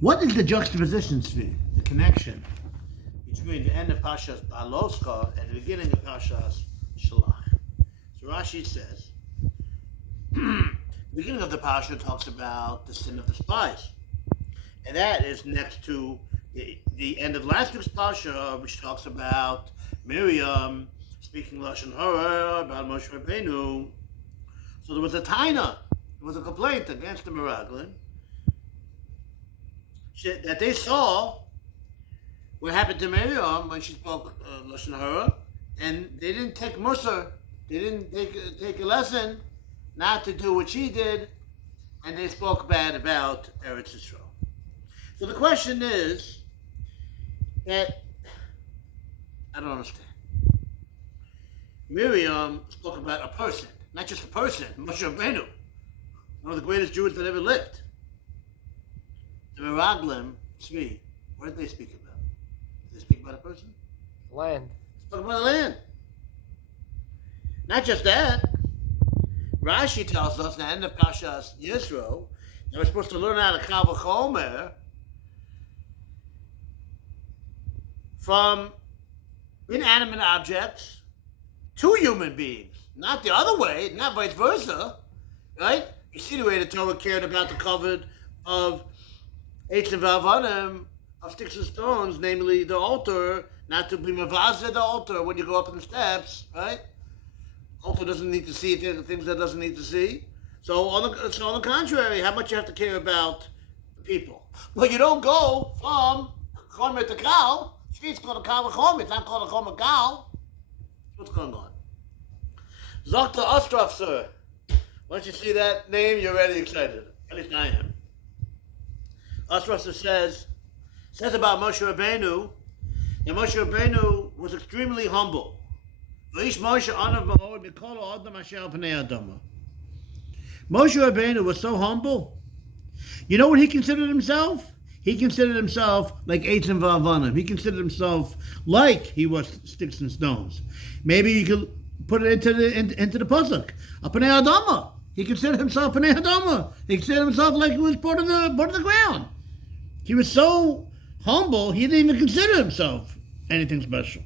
What is the juxtaposition, Tzvi? The connection between the end of Parshas Baloska and the beginning of Parshas Shelach. So Rashi says, the beginning of the Parsha talks about the sin of the spies. And that is next to the end of last week's Parsha, which talks about Miriam speaking Lashon Hara about Moshe Rabbeinu. So there was a taina, there was a complaint against the Meraglim that they saw what happened to Miriam when she spoke Lashon Hara, and they didn't take Musar, they didn't take a lesson not to do what she did, and they spoke bad about Eretz Yisrael. So the question is that I don't understand. Miriam spoke about a person, not just a person, Moshe Rabbeinu, one of the greatest Jews that ever lived. The Meraglim, Tzvi, what did they speak about? Did they speak about a person? Land. They spoke about a land. Not just that. Rashi tells us at the end of Parshas Yisro that we're supposed to learn how to Kal V'chomer from inanimate objects to human beings. Not the other way, not vice versa, right? You see the way the Torah cared about the covered of Eitzim V'Avanim, of sticks and stones, namely the altar, not to be mavazeh the altar when you go up the steps, right? Altar doesn't need to see things that it doesn't need to see. So on the contrary, how much you have to care about the people? Well, you don't go from Chomer to Kal. It's called a Kal V'chomer. It's not called a Chomer Kal. What's going on? Dr. Ostrov, sir. Once you see that name, you're already excited. At least I am. Ostrov says about Moshe Rabbeinu that Moshe Rabbeinu was extremely humble. Moshe Rabbeinu was so humble. You know what he considered himself? He considered himself like Eitzim V'Avanim. He considered himself like he was sticks and stones. Maybe you could put it into the pasuk. A Panei Adama. He considered himself Panei Adama. He considered himself like he was part of the ground. He was so humble, he didn't even consider himself anything special.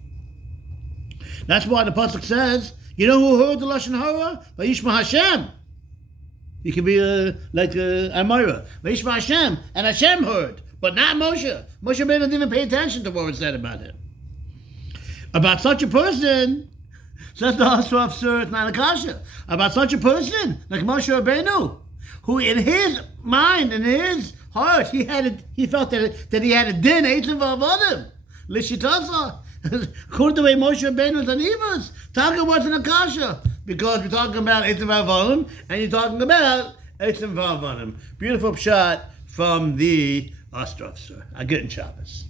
That's why the pasuk says, you know who heard the Lashon Hara? Vayishma Hashem. You can be like Amira. Vayishma Hashem. And Hashem heard, but not Moshe. Moshe didn't even pay attention to what was said about him. About such a person, says the Hasraf, sir, it's not a kasha. About such a person, like Moshe Rabbeinu, who in his mind, in his heart, he felt that he had a din, Eitzim V'Avadim, Lishitasa. According to the way Moshe Rabbeinu and Anivas, talking wasn't a kasha, because we're talking about Eitzim V'Avadim, and you're talking about Eitzim V'Avadim. Beautiful shot from the Ostrov, sir. I get in Shabbos.